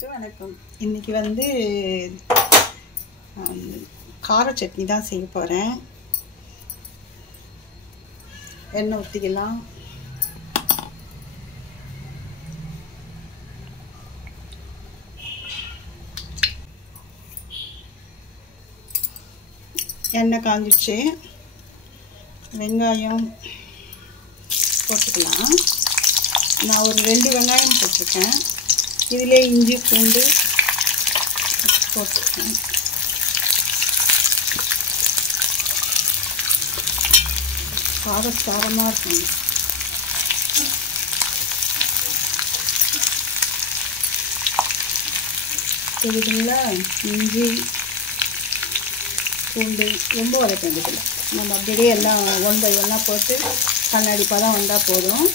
எல்லாருக்கும் வணக்கம். இன்னைக்கு வந்து கார சட்னி தான் செய்ய போகிறேன். எண்ணெய் ஊற்றிக்கலாம். எண்ணெய் காஞ்சிச்சு. வெங்காயம் போட்டுக்கலாம். நான் ஒரு 2 வெங்காயம் போட்டிருக்கேன். இதிலே இஞ்சி பூண்டு போட்டுருக்கேன். காரமாக இருக்கும். தெரியுதுங்களா? இஞ்சி பூண்டு ரொம்ப வதக்க வேண்டியதில்லை. நம்ம அப்படியே எல்லாம் 1 by 1 போட்டு கண்ணாடி பதம் வந்தால் போதும்.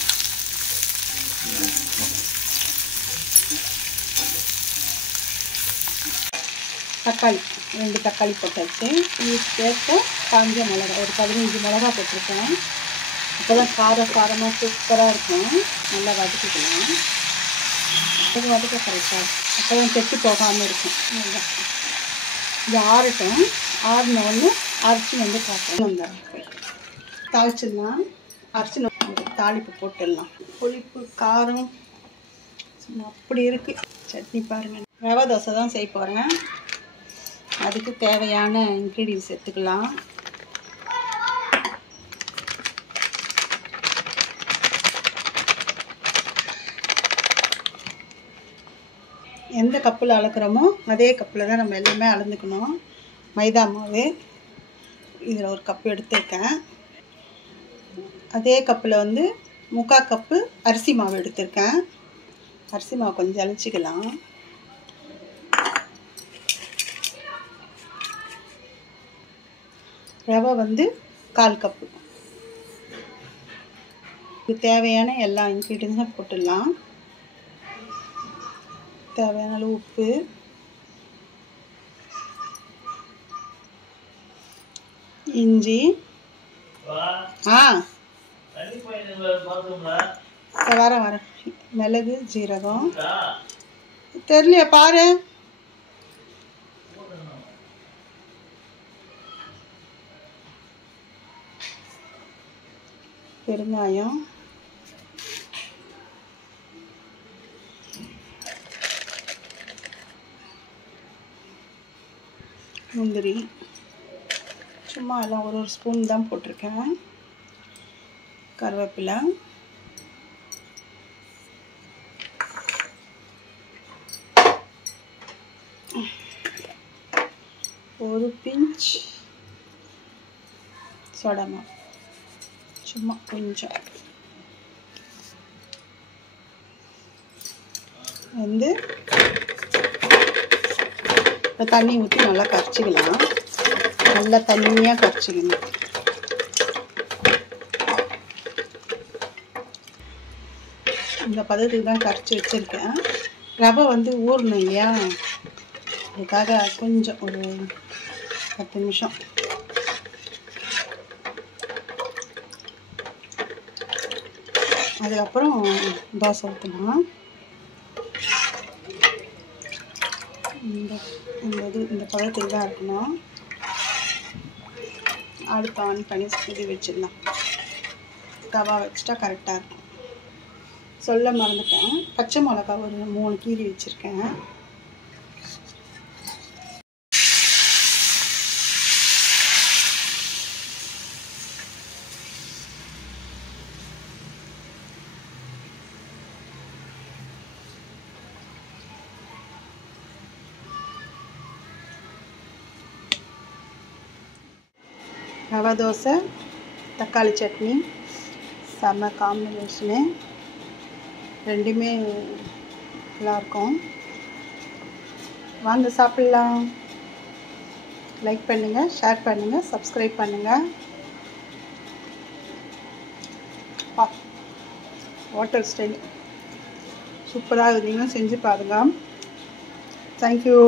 தக்காளி 2 தக்காளி போட்டாச்சு. இதுக்கேற்ற காஞ்ச மிளகா ஒரு 15 மிளகா போட்டிருக்கேன். அப்போ தான் காரமாக சூப்பராக இருக்கும். நல்லா வதக்கிக்கலாம். அது வதக்க கரெக்டாக அப்போ தான் கெட்டு போகாமல் இருக்கும். இது ஆறட்டும். ஆறினோன்னு அரிசி வந்து காட்டணும். அந்த தாளிச்சிடலாம். அரிசி தாளிப்பு போட்டுடலாம். புளிப்பு காரம் அப்படி இருக்குது. சட்னி பாருங்கள். ரவை தோசை தான் செய்ய போகிறேன். அதுக்கு தேவையான இன்க்ரீடியன்ஸ் எடுத்துக்கலாம். எந்த கப்பில் அளக்குறோமோ அதே கப்பில் தான் நம்ம எல்லாமே அளந்துக்கணும். மைதா மாவு இதில் 1 கப்பு எடுத்துருக்கேன். அதே கப்பில் வந்து 3/4 கப்பு அரிசி மாவு எடுத்திருக்கேன். அரிசி மாவு கொஞ்சம் அழிச்சிக்கலாம். ரவை வந்து 1/4 கப்பு. இது தேவையான எல்லா இன்க்ரீடியன்ஸும் போட்டுடலாம். தேவையான அளவு உப்பு, இஞ்சி, வரேன் மிளகு, ஜீரகம் தெரியலையா பாரு. பெருங்காயம், முந்திரி சும்மா எல்லாம் ஒரு ஸ்பூன் தான் போட்டிருக்கேன். கருவேப்பிலை, ஒரு பிஞ்ச் சோடா மாவு, சும்மா கொஞ்சம் வந்து தண்ணி ஊற்றி நல்லா கரைச்சிக்கலாம். நல்லா தண்ணியாக கரைச்சிக்கணும். இந்த பதத்துக்கு தான் கரைச்சி வச்சுருக்கேன். ரவை வந்து ஊறணும் இல்லையா, அதுக்காக கொஞ்சம் ஒரு 10 நிமிஷம் அதுக்கப்புறம் தோசை ஊற்றலாம். இந்த பதத்துக்கு தான் இருக்கணும். அடுப்பு ஆன் பண்ணி இது வச்சிடலாம். தவா வச்சுட்டா கரெக்டாக இருக்கும். சொல்ல மறந்துட்டேன், பச்சை மிளகா ஒரு 3 கீறி வச்சுருக்கேன். ரவை தோசை, தக்காளி சட்னி செம்ம காம்பினேஷனு. ரெண்டுமே நல்லாயிருக்கும். வாங்க சாப்பிட்லாம். லைக் பண்ணுங்கள், ஷேர் பண்ணுங்கள், சப்ஸ்கிரைப் பண்ணுங்கள். ஹோட்டல் ஸ்டைல் சூப்பராக இருந்தீங்கன்னா செஞ்சு பாருங்கள். தேங்க்யூ.